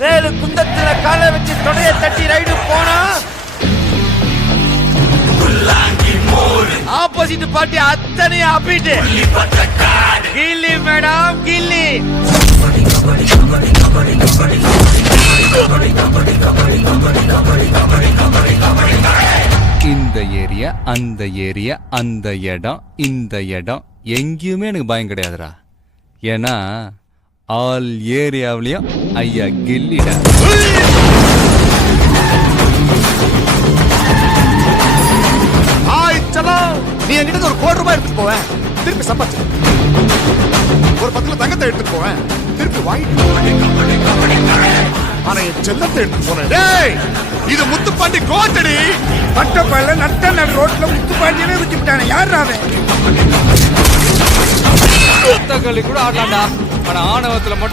வேலு குந்தத்துல காலை வச்சு தொடைய தட்டி ரைடு போனா ஆப்போசிட் பார்ட்டி அத்தனை அப்பிட்டு கில்லி மேடம் கில்லி. இந்த ஏரியா அந்த ஏரியா அந்த இடம் இந்த இடம் எங்கேயுமே எனக்கு பயம் கிடையாதுடா. ஏன்னா ஆல் ஏரியாவிலையும் ஐயா கில்லிடா. நீ என்கிட்ட ஒரு ₹1,00,00,000 எடுத்துட்டு போவேன், திருப்பி சம்பாதிச்சு ஒரு 10 கிலோ தங்கத்தை எடுத்துட்டு போவேன், திருப்பி வாங்கிட்டு ஆனா என் செல்லத்தை எடுத்துட்டு போனேன். டேய், இது முத்துப்பாண்டி கோட்டடி. பட்டப்பல்ல நட்ட நடு ரோட்ல முத்துப்பாண்டியவே விட்டுட்டானே, யார் அவன்? கூட ஆடலாம்டா. ஆனா ஆணவத்துல மட்டும்